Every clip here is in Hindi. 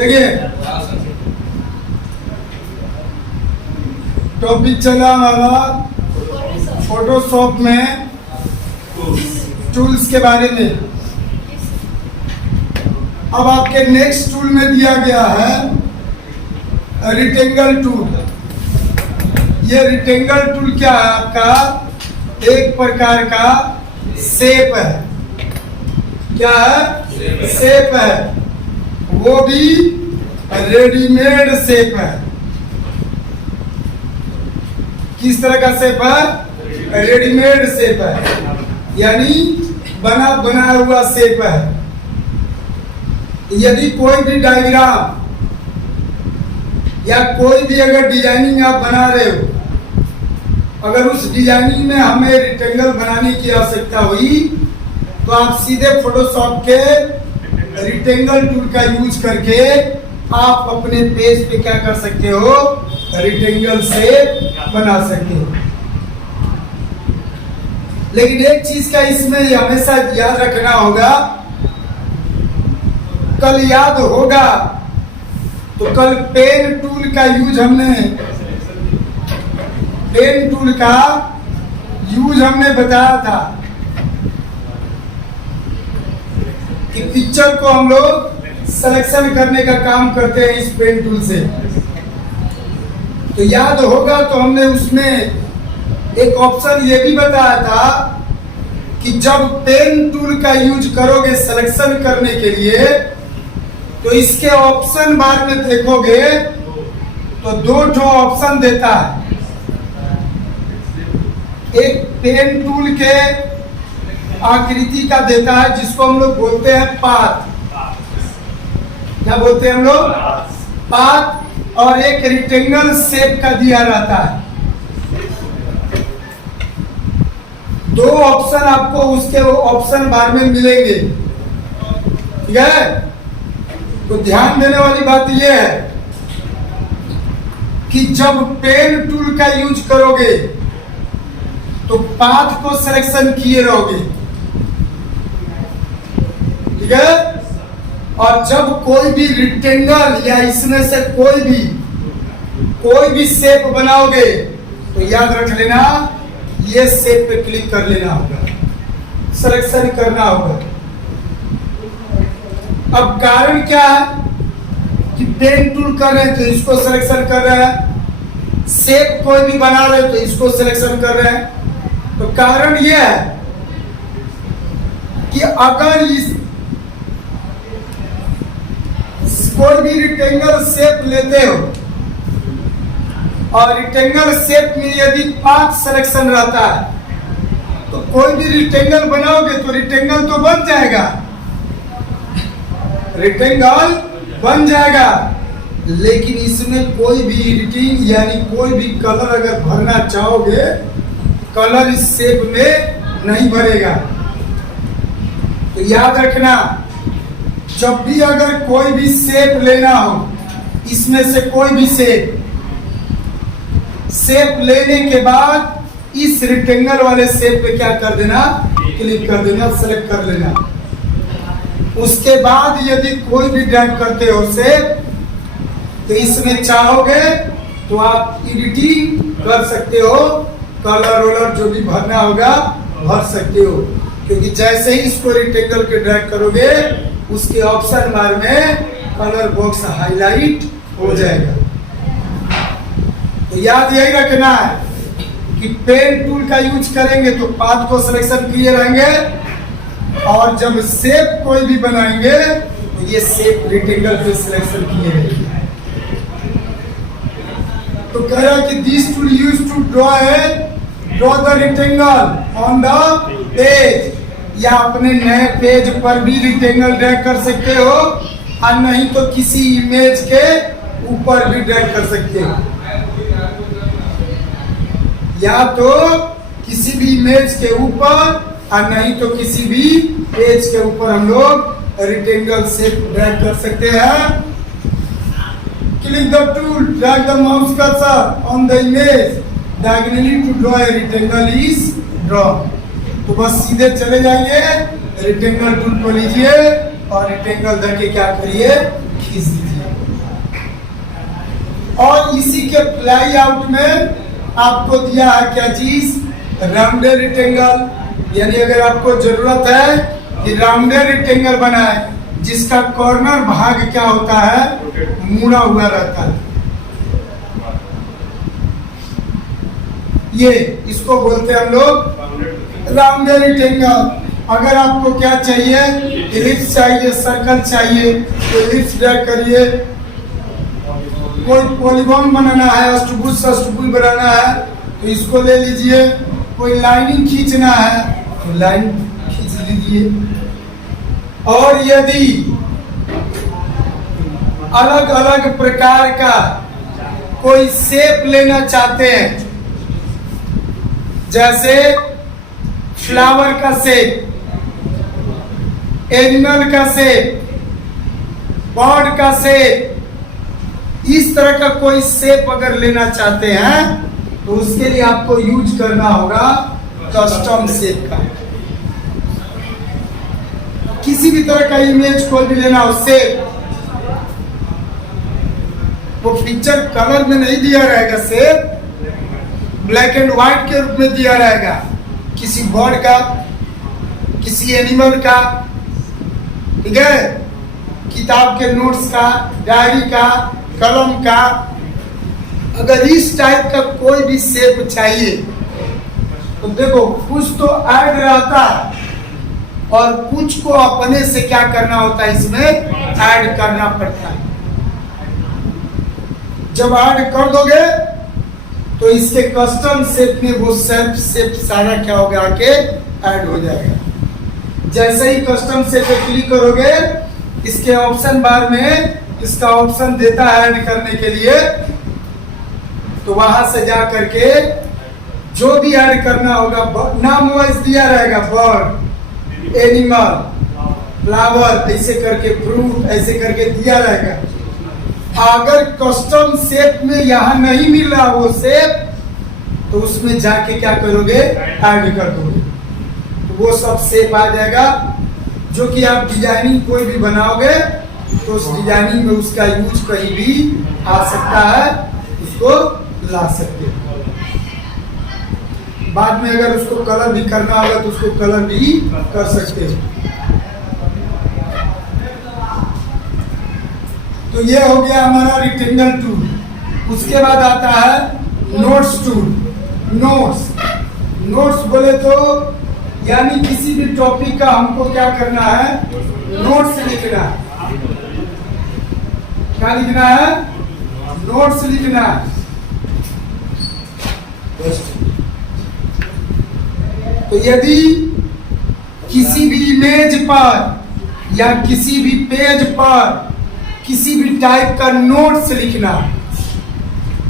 देखिए टॉपिक चला हमारा फोटोशॉप में टूल्स के बारे में। अब आपके नेक्स्ट टूल में दिया गया है रेक्टेंगल टूल। ये रेक्टेंगल टूल क्या है? आपका एक प्रकार का शेप है। क्या है? शेप है, वो भी रेडीमेड शेप है। किस तरह का शेप है? रेडीमेड शेप है, यानी बना बनाया हुआ शेप है। यदि कोई भी डायग्राम या कोई भी अगर डिजाइनिंग आप बना रहे हो, अगर उस डिजाइनिंग में हमें रेक्टेंगल बनाने की आवश्यकता हुई तो आप सीधे फोटोशॉप के रेक्टेंगल टूल का यूज करके आप अपने पेज पे क्या कर सकते हो? रेक्टेंगल शेप बना सकते हो। लेकिन एक चीज का इसमें हमेशा याद रखना होगा, कल याद होगा तो कल पेन टूल का यूज हमने बताया था कि पिक्चर को हम लोग सिलेक्शन करने का काम करते हैं इस पेन टूल से। तो याद होगा तो हमने उसमें एक ऑप्शन ये भी बताया था कि जब पेन टूल का यूज करोगे सिलेक्शन करने के लिए तो इसके ऑप्शन बार में देखोगे तो दो ठो ऑप्शन देता है। एक पेन टूल के आकृति का देता है जिसको हम लोग बोलते हैं पाथ। क्या बोलते हैं हम लोग? पाथ। और एक रेक्टेंगल शेप का दिया रहता है। दो ऑप्शन आपको उसके ऑप्शन बार में मिलेंगे। ठीक है, तो ध्यान देने वाली बात यह है कि जब पेन टूल का यूज करोगे तो पाथ को सिलेक्शन किए रहोगे। ठीक है, और जब कोई भी रेक्टेंगल या इसमें से कोई भी शेप बनाओगे तो याद रख लेना, ये शेप पे क्लिक कर लेना होगा, सिलेक्शन करना होगा। अब कारण क्या है कि पेन टूल कर रहे हैं तो इसको सिलेक्शन कर रहे हैं, शेप कोई भी बना रहे हैं तो इसको सिलेक्शन कर रहे हैं। तो कारण यह है कि अगर इस कोई भी रेक्टेंगल शेप लेते हो और रेक्टेंगल शेप में यदि पाथ सिलेक्शन रहता है तो कोई भी रेक्टेंगल बनाओगे तो रेक्टेंगल तो बन जाएगा, रेक्टेंगल बन जाएगा। लेकिन इसमें कोई भी एडिटिंग यानी कोई भी कलर अगर भरना चाहोगे, कलर इस शेप में नहीं भरेगा। तो याद रखना, जब भी अगर कोई भी शेप लेना हो, इसमें से कोई भी शेप लेने के बाद इस रेक्टेंगल वाले शेप पे क्या कर देना? क्लिक कर देना, सेलेक्ट कर लेना। उसके बाद यदि कोई भी ड्रैग करते हो शेप तो इसमें चाहोगे तो आप एडिटिंग कर सकते हो, कलर वलर जो भी भरना होगा भर सकते हो। क्योंकि जैसे ही इसको रेक्टेंगल के ड्रैग करोगे उसके ऑप्शन बार में कलर बॉक्स हाईलाइट हो जाएगा। तो याद यही रखना है कि पेन टूल का यूज करेंगे तो पाथ को सिलेक्शन किए रहेंगे और जब शेप कोई भी बनाएंगे तो ये शेप रेक्टेंगल पे सिलेक्शन किए रहेंगे। तो कह रहा है कि this tool use to draw the rectangle on the page, या अपने नए पेज पर भी रेक्टेंगल ड्रैग कर सकते हो और नहीं तो किसी इमेज के ऊपर भी ड्रैग कर सकते हो। या तो किसी भी इमेज के ऊपर और नहीं तो किसी भी पेज के ऊपर हम लोग रेक्टेंगल शेप ड्रैग कर सकते हैं। Click the tool, drag the mouse cursor on the image diagonally to draw a rectangle is drawn। तो बस सीधे चले जाइए, रेक्टेंगल टूल को लीजिए और रेक्टेंगल धर के क्या करिए? खींच दीजिए। और इसी के फ्लाई आउट में आपको दिया है क्या चीज, राउंडेड रेक्टेंगल। यानी अगर आपको जरूरत है कि राउंडेड रेक्टेंगल बनाए जिसका कॉर्नर भाग क्या होता है, मुड़ा हुआ रहता है, ये इसको बोलते हैं हम लोग राउंडेड रेक्टेंगल। अगर आपको क्या चाहिए, इलिप्स चाहिए, सर्कल चाहिए, तो इलिप्स ड्रा करिए। कोई पॉलीगॉन बनाना है, अष्टभुज बनाना है, तो इसको ले लीजिए। कोई लाइनिंग खींचना है तो लाइन खींच लीजिए। और यदि अलग अलग प्रकार का कोई शेप लेना चाहते हैं, जैसे फ्लावर का शेप, एनिमल का शेप, बर्ड का शेप, इस तरह का कोई शेप अगर लेना चाहते हैं तो उसके लिए आपको यूज करना होगा कस्टम शेप का। किसी भी तरह का इमेज कोई भी लेना हो शेप, वो पिक्चर कलर में नहीं दिया रहेगा, शेप ब्लैक एंड व्हाइट के रूप में दिया रहेगा। किसी बर्ड का, किसी एनिमल का, ठीक है, किताब के नोट्स का, डायरी का, कलम का। अगर इस टाइप का कोई भी शेप चाहिए तो देखो कुछ तो ऐड रहता है और कुछ को अपने से क्या करना होता है, इसमें ऐड करना पड़ता है। जब ऐड कर दोगे तो इसके कस्टम शेप में वो शेप सारा क्या होगा, आके ऐड हो जाएगा। जैसे ही कस्टम शेप पे क्लिक करोगे, इसके ऑप्शन बार में इसका ऑप्शन देता है ऐड करने के लिए, तो वहां से जा करके जो भी ऐड करना होगा, नाम वाइज दिया रहेगा, बर्ड, एनिमल, फ्लावर, ऐसे करके फ्रूट, ऐसे करके दिया रहेगा। अगर कस्टम शेप में यहाँ नहीं मिल रहा वो शेप, तो उसमें जाके क्या करोगे, ऐड कर दोगे, तो वो सब शेप आ जाएगा। जो कि आप डिजाइनिंग कोई भी बनाओगे तो उस डिजाइनिंग में उसका यूज कहीं भी आ सकता है, उसको ला सकते हो। बाद में अगर उसको कलर भी करना होगा तो उसको कलर भी कर सकते हो। तो ये हो गया हमारा रेक्टेंगल टूल। उसके बाद आता है नोट्स टूल। नोट्स बोले तो यानी किसी भी टॉपिक का हमको क्या करना है, नोट्स लिखना है। क्या लिखना है, नोट्स लिखना है। तो यदि किसी भी इमेज पर या किसी भी पेज पर किसी भी टाइप का नोट्स लिखना,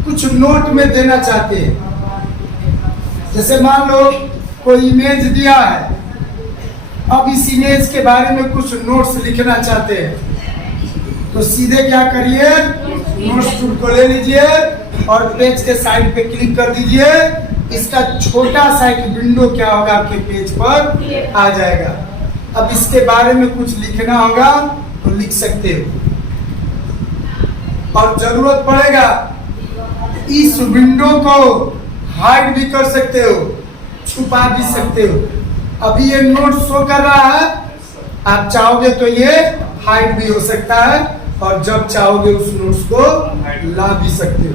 कुछ नोट में देना चाहते हैं, जैसे मान लो कोई इमेज दिया है, अब इस इमेज के बारे में कुछ नोट्स लिखना चाहते हैं, तो सीधे क्या करिए, नोट्स टूल को ले लीजिए और पेज के साइड पे क्लिक कर दीजिए। इसका छोटा सा एक विंडो क्या होगा, आपके पेज पर आ जाएगा। अब इसके बारे में कुछ लिखना होगा तो लिख सकते हो, और जरूरत पड़ेगा इस विंडो को हाइड भी कर सकते हो, छुपा भी सकते हो। अभी ये नोट शो कर रहा है, आप चाहोगे तो ये हाइड भी हो सकता है, और जब चाहोगे उस नोट्स को ला भी सकते हो,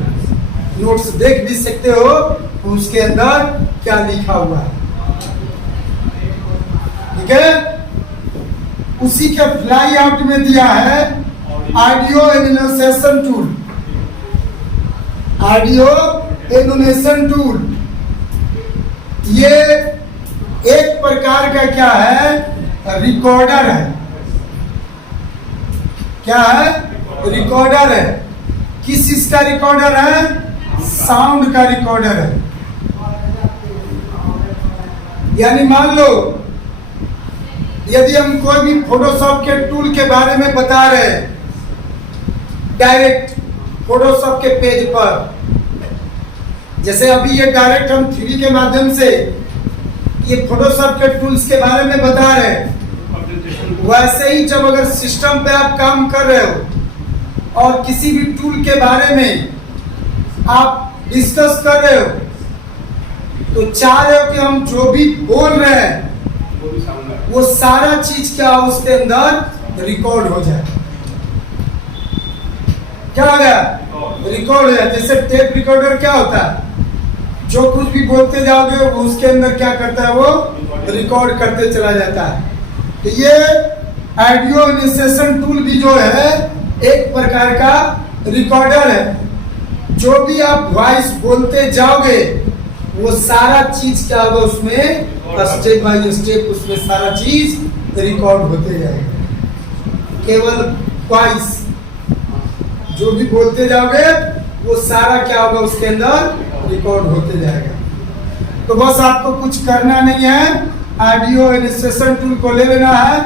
नोट्स देख भी सकते हो उसके अंदर क्या लिखा हुआ है। ठीक है, उसी के फ्लाई आउट में दिया है audio annotation tool. Audio annotation tool ये एक प्रकार का क्या है, रिकॉर्डर है। क्या है, रिकॉर्डर है। किस चीज का रिकॉर्डर है, साउंड का रिकॉर्डर है। यानी मान लो यदि हम कोई भी फोटोशॉप के टूल के बारे में बता रहे हैं, डायरेक्ट फोटोशॉप के पेज पर, जैसे अभी ये डायरेक्ट हम 3D के माध्यम से ये फोटोशॉप के टूल्स के बारे में बता रहे हैं, वैसे ही जब अगर सिस्टम पे आप काम कर रहे हो और किसी भी टूल के बारे में आप डिस्कस कर रहे हो, तो चाह रहे हो कि हम जो भी बोल रहे हैं वो सारा चीज क्या उसके अंदर रिकॉर्ड हो जाए। क्या हो गया? रिकॉर्ड हो जाए। जैसे टेप रिकॉर्डर क्या होता है, जो कुछ भी बोलते जाओगे वो उसके अंदर क्या करता है, वो रिकॉर्ड करते चला जाता है। तो ये ऑडियो इनिशिएशन टूल भी जो है एक प्रकार का रिकॉर्डर है। जो भी आप वॉइस बोलते जाओगे वो सारा चीज क्या होगा उसमें, स्टेप बाय स्टेप उसमें सारा चीज रिकॉर्ड होते जाएगा। केवल वॉइस जो भी बोलते जाओगे वो सारा क्या होगा उसके अंदर रिकॉर्ड होते जाएगा। तो बस आपको कुछ करना नहीं है, ऑडियो इनिशिएशन टूल को ले लेना है,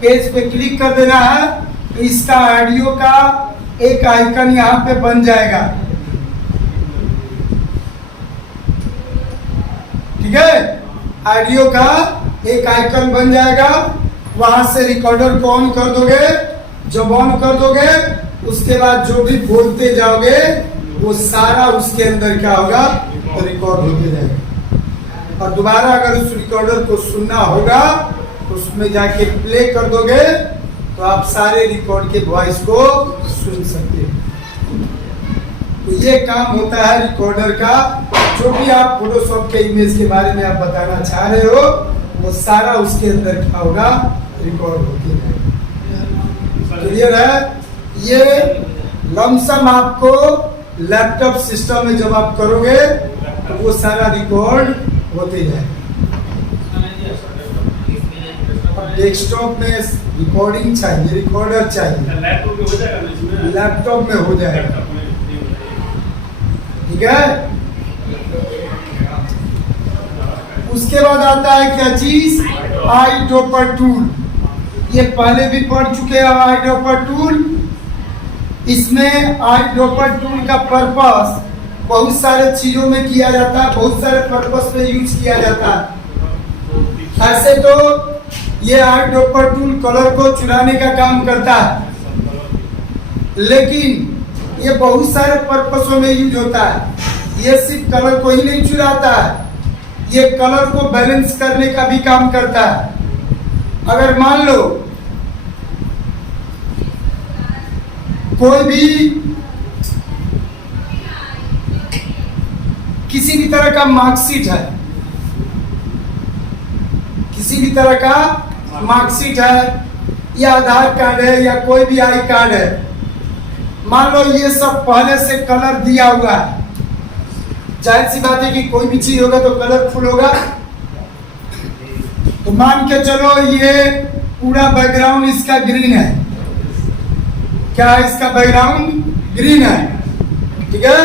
पेज पे क्लिक कर देना है, तो इसका ऑडियो का एक आइकन यहाँ पे बन जाएगा। ठीक है, ऑडियो का एक आइकन बन जाएगा। वहां से रिकॉर्डर को ऑन कर दोगे। जब ऑन कर दोगे उसके बाद जो भी बोलते जाओगे वो सारा उसके अंदर क्या होगा, रिकॉर्ड होते जाएगा। और दोबारा अगर उस रिकॉर्डर को सुनना होगा तो उसमें जाके प्ले कर दोगे तो आप सारे रिकॉर्ड के वॉइस को सुन सकते हो। तो ये काम होता है रिकॉर्डर का। जो भी आप फोटोशॉप के इमेज के बारे में आप बताना चाह रहे हो वो सारा उसके अंदर क्या होगा, रिकॉर्ड होते जाएगा। क्लियर है? ये लमसम आपको लैपटॉप सिस्टम में जब आप करोगे तो वो सारा रिकॉर्ड होते जाएगा। डेस्कटॉप में रिकॉर्डिंग चाहिए, रिकॉर्डर चाहिए, लैपटॉप में हो जाएगा। ठीक है, उसके बाद आता है क्या चीज, आई ड्रॉपर टूल। ये पहले भी पढ़ चुके हैं आई ड्रॉपर टूल। इसमें आई ड्रॉपर टूल का पर्पस बहुत सारे चीजों में किया जाता है, बहुत सारे पर्पस में यूज किया जाता है। ऐसे तो ये आई ड्रॉपर टूल कलर को चुराने का काम करता है, लेकिन ये बहुत सारे पर्पसों में यूज होता है। ये सिर्फ कलर को ही नहीं चुराता है, ये कलर को बैलेंस करने का भी काम करता है। अगर मान लो कोई भी किसी भी तरह का मार्कशीट है, किसी भी तरह का मार्कशीट है या आधार कार्ड है या कोई भी आई कार्ड है, मान लो ये सब पहले से कलर दिया हुआ है। जाहिर सी बात है कि कोई भी चीज होगा तो कलरफुल होगा। तो मान के चलो ये पूरा बैकग्राउंड इसका ग्रीन है। क्या है? इसका बैकग्राउंड ग्रीन है। ठीक है,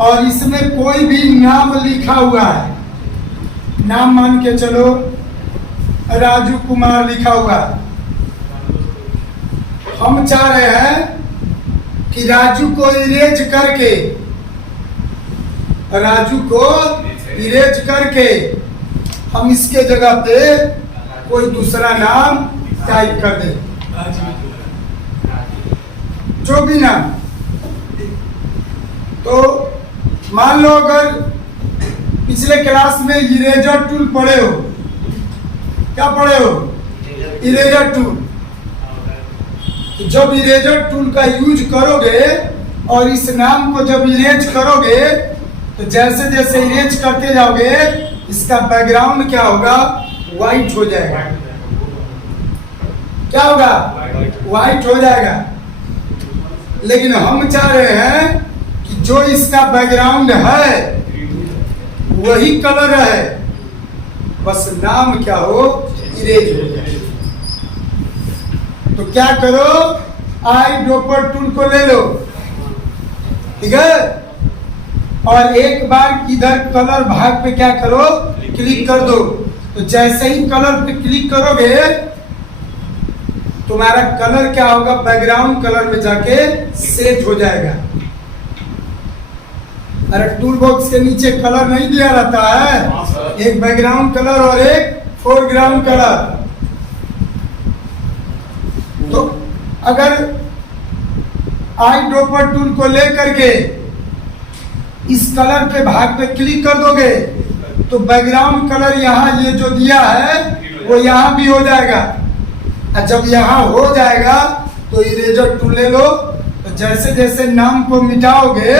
और इसमें कोई भी नाम लिखा हुआ है। नाम मान के चलो राजू कुमार लिखा हुआ है। हम चाह रहे हैं कि राजू को इरेज करके, राजू को इरेज करके हम इसके जगह पे कोई दूसरा नाम टाइप कर दे, जो भी नाम। तो मान लो अगर पिछले क्लास में इरेजर टूल पढ़े हो, क्या पढ़े हो? Eraser tool. तो जब इरेजर टूल का यूज करोगे और इस नाम को जब इरेज करोगे तो जैसे जैसे इरेज करते जाओगे इसका बैकग्राउंड क्या होगा, व्हाइट हो जाएगा। क्या होगा? व्हाइट हो जाएगा। लेकिन हम चाह रहे हैं कि जो इसका बैकग्राउंड है वही कलर है, बस नाम क्या हो, इरेज हो जाए। तो क्या करो, आई ड्रॉपर टूल को ले लो। ठीक है, और एक बार इधर कलर भाग पे क्या करो, क्लिक कर दो। तो जैसे ही कलर पे क्लिक करोगे तुम्हारा कलर क्या होगा, बैकग्राउंड कलर में जाके सेट हो जाएगा। अरे टूल बॉक्स के नीचे कलर नहीं दिया रहता है, एक बैकग्राउंड कलर और एक फोरग्राउंड कलर। तो अगर आई ड्रॉपर टूल को लेकर के इस कलर पे भाग पे क्लिक कर दोगे तो बैकग्राउंड कलर यहाँ ये जो दिया है वो यहाँ भी हो जाएगा। और जब यहाँ हो जाएगा तो इरेजर टूल ले लो, तो जैसे जैसे नाम को मिटाओगे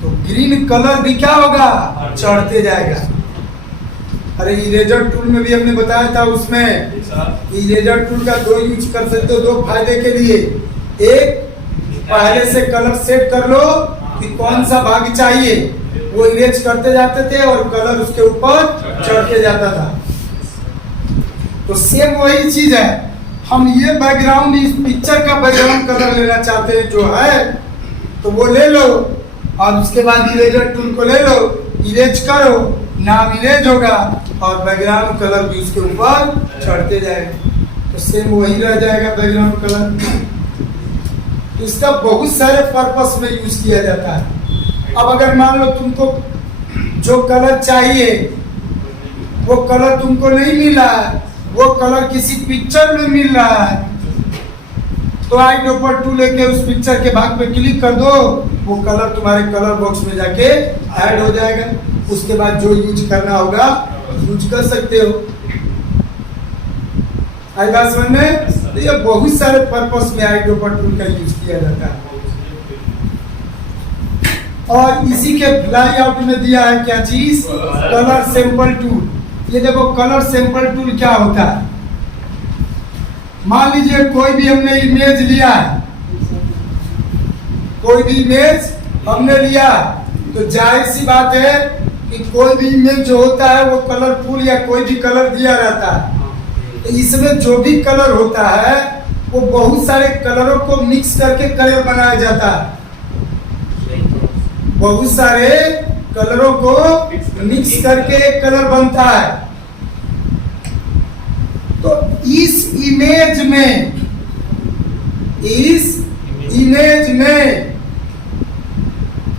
तो ग्रीन कलर भी क्या होगा, चढ़ते जाएगा। अरे इरेजर टूल में भी हमने बताया था, उसमें इरेजर टूल का दो यूज कर सकते हो, दो फायदे के लिए। एक, पहले से कलर सेट कर लो कि कौन सा भाग चाहिए, वो इरेज करते जाते थे और कलर उसके ऊपर चढ़ते जाता था। तो सेम वही चीज है, हम ये बैकग्राउंड, इस पिक्चर का बैकग्राउंड कलर लेना चाहते हैं जो है, तो वो ले लो और उसके बाद इरेजर टूल को ले लो, इरेज करो, नाम इरेज होगा और बैकग्राउंड कलर भी उसके ऊपर चढ़ते जाएगा। तो सेम वही रह जाएगा बैकग्राउंड कलर। तो इसका बहुत सारे पर्पस में यूज किया जाता है। अब अगर मान लो तुमको जो कलर चाहिए वो कलर तुमको नहीं मिला है, वो कलर किसी पिक्चर में मिल रहा है, तो आईड्रॉपर टूल लेके उस पिक्चर के भाग पे क्लिक कर दो, वो कलर तुम्हारे कलर बॉक्स में जाके ऐड हो जाएगा। उसके बाद जो यूज करना होगा यूज कर सकते हो। आई बात समझ में? तो ये बहुत सारे पर्पस में आईड्रॉपर टूल का यूज किया जाता है। और इसी के फ्लाई आउट में दिया है क्या चीज, कलर सैंपल टूल। ये देखो कलर सैंपल टूल क्या होता है। मान लीजिए कोई भी हमने इमेज लिया है, कोई भी इमेज हमने लिया, तो जाहिर सी बात है कि कोई भी इमेज जो होता है वो कलरफुल या कोई भी कलर दिया रहता है। तो इसमें जो भी कलर होता है वो बहुत सारे कलरों को मिक्स करके कलर बनाया जाता है। बहुत सारे कलरों को मिक्स करके एक कलर बनता है। तो इस इमेज में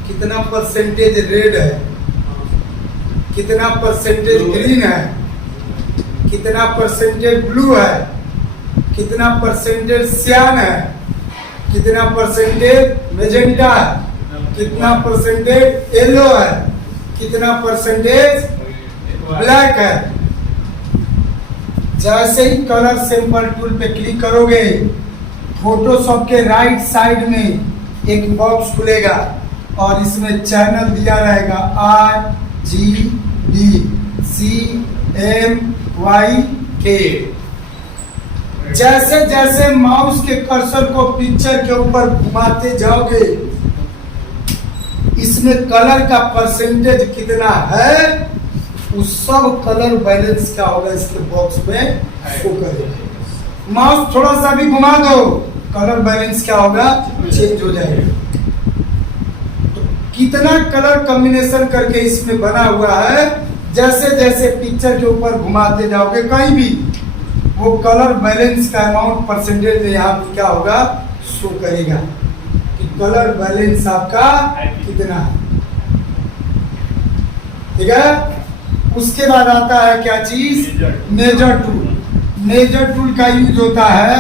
कितना परसेंटेज रेड है, कितना परसेंटेज ग्रीन है, कितना परसेंटेज ब्लू है, कितना परसेंटेज सियान है, कितना परसेंटेज मेजेंटा है, कितना परसेंटेज येलो है, कितना परसेंटेज ब्लैक है। जैसे ही कलर सैंपल टूल पे क्लिक करोगे, फोटोशॉप के राइट साइड में एक बॉक्स खुलेगा और इसमें चैनल दिया रहेगा RGBCMYK। जैसे जैसे माउस के कर्सर को पिक्चर के ऊपर घुमाते जाओगे, इसमें कलर का परसेंटेज कितना है उस सब कलर बैलेंस क्या होगा इसके बॉक्स में शो करेगा। माउस थोड़ा सा भी घुमा दो, कलर बैलेंस क्या होगा, चेंज हो जाएगा। तो कितना कलर कॉम्बिनेशन करके इसमें बना हुआ है, जैसे जैसे पिक्चर के ऊपर घुमाते जाओगे कहीं भी, वो कलर बैलेंस का अमाउंट परसेंटेज यहाँ पे क्या होगा, शो करेगा कि कलर बैलेंस आपका कितना है। ठीक है। उसके बाद आता है क्या चीज, मेजर टूल। मेजर टूल का यूज होता है,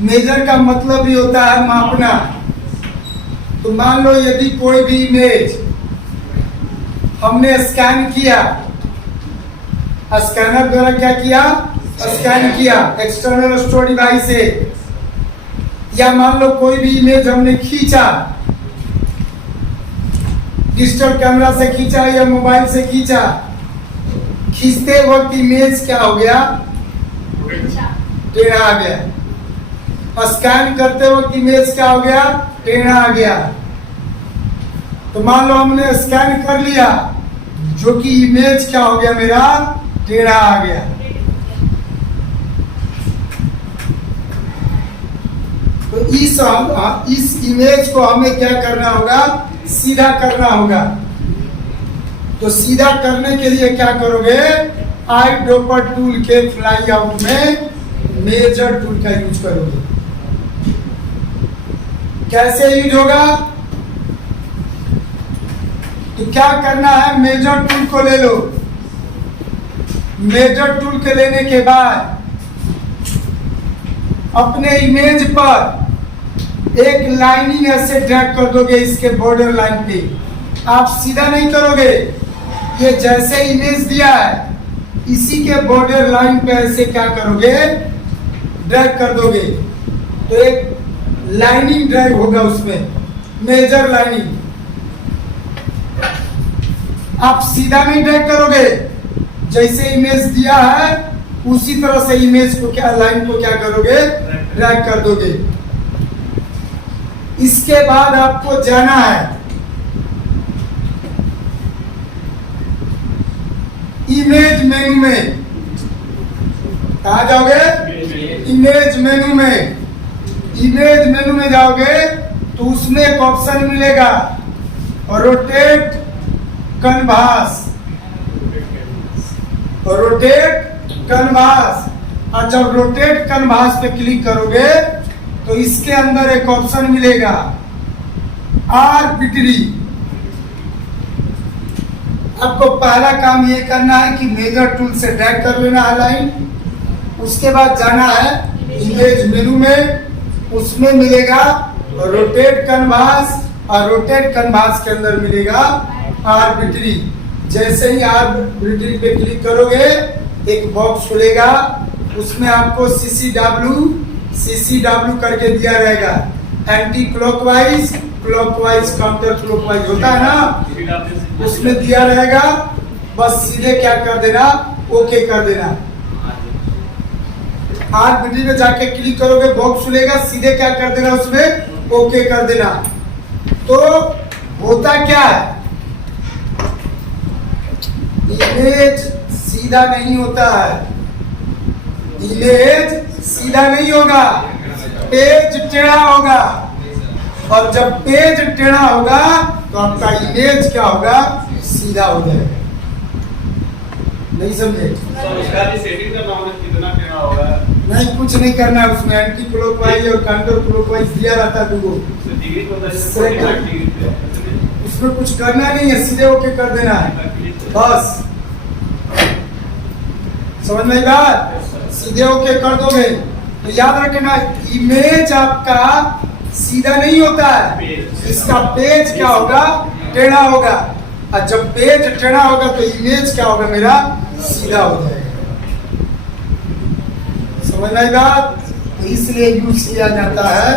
मेजर का मतलब ही होता है मापना। तो मान लो यदि कोई भी इमेज हमने स्कैन किया, स्कैनर द्वारा क्या किया, स्कैन किया एक्सटर्नल स्टोरेज डिवाइस से, या मान लो कोई भी इमेज हमने खींचा, डिजिटल कैमरा से खींचा या मोबाइल से खींचा, खींचते वक्त इमेज क्या हो गया, टेढ़ा आ गया। स्कैन करते वक्त इमेज क्या हो गया, टेढ़ा आ गया। तो मान लो हमने स्कैन कर लिया, जो कि इमेज क्या हो गया, मेरा टेढ़ा आ गया। तो इस इमेज को हमें क्या करना होगा, सीधा करना होगा। तो सीधा करने के लिए क्या करोगे, आईड्रॉपर टूल के फ्लाई आउट में मेजर टूल का यूज करोगे। कैसे यूज होगा, तो क्या करना है, मेजर टूल को ले लो। मेजर टूल के लेने के बाद अपने इमेज पर एक लाइनिंग ऐसे ड्रैग कर दोगे इसके बॉर्डर लाइन पे, आप सीधा नहीं करोगे, ये जैसे इमेज दिया है इसी के बॉर्डर लाइन पे ऐसे क्या करोगे, ड्रैग कर दोगे, तो एक लाइनिंग ड्रैग होगा उसमें, मेजर लाइनिंग। आप सीधा नहीं ड्रैग करोगे, जैसे इमेज दिया है उसी तरह से इमेज को क्या, लाइन को क्या करोगे, ड्रैग कर दोगे। इसके बाद आपको जाना है इमेज मेनू में। कहा जाओगे, इमेज मेनू में। इमेज मेनू में जाओगे तो उसमें एक ऑप्शन मिलेगा रोटेट कैनवास, रोटेट कैनवास। और जब रोटेट कैनवास पे क्लिक करोगे तो इसके अंदर एक ऑप्शन मिलेगा आर्बिट्री। आपको पहला काम ये करना है कि मेजर टूल से ड्रैग कर लेना है लाइन, उसके बाद जाना है इमेज मेनू में, उसमें मिलेगा रोटेट कैनवास, और रोटेट कैनवास के अंदर मिलेगा आर्बिट्री। जैसे ही आर्बिट्री पे क्लिक करोगे एक बॉक्स खुलेगा, उसमें आपको सीसीडब्ल्यू करके दिया रहेगा, anti clockwise, clockwise, counter clockwise होता है ना, उसमें दिया रहेगा। बस सीधे क्या कर देना, ओके कर देना। आर्बिट्री में जाके क्लिक करोगे बॉक्स खुलेगा, सीधे क्या कर देना, उसमें ओके कर देना। तो होता क्या है, इमेज सीधा नहीं होता है, इमेज सीधा नहीं होगा, पेज टेढ़ा होगा, और जब पेज टेढ़ा होगा तो आपका इमेज क्या होगा, सीधा हो जाएगा। नहीं समझे? उसका भी सेटिंग करना होगा कितना टेढ़ा होगा? नहीं, कुछ नहीं करना है उसमें, एंटी क्लॉकवाइज और काउंटर क्लॉकवाइज दिया रहता है दो, उसमें कुछ करना नहीं है, सीधे ओके कर देना है बस। समझ में आई बात? सीधे ओके कर दोगे तो याद रखना इमेज आपका सीधा नहीं होता है, इसका पेज क्या होगा, टेढ़ा होगा, और जब पेज टेढ़ा होगा तो इमेज क्या होगा, मेरा सीधा हो जाएगा। समझ में आई बात? तो इसलिए यूज किया जाता है।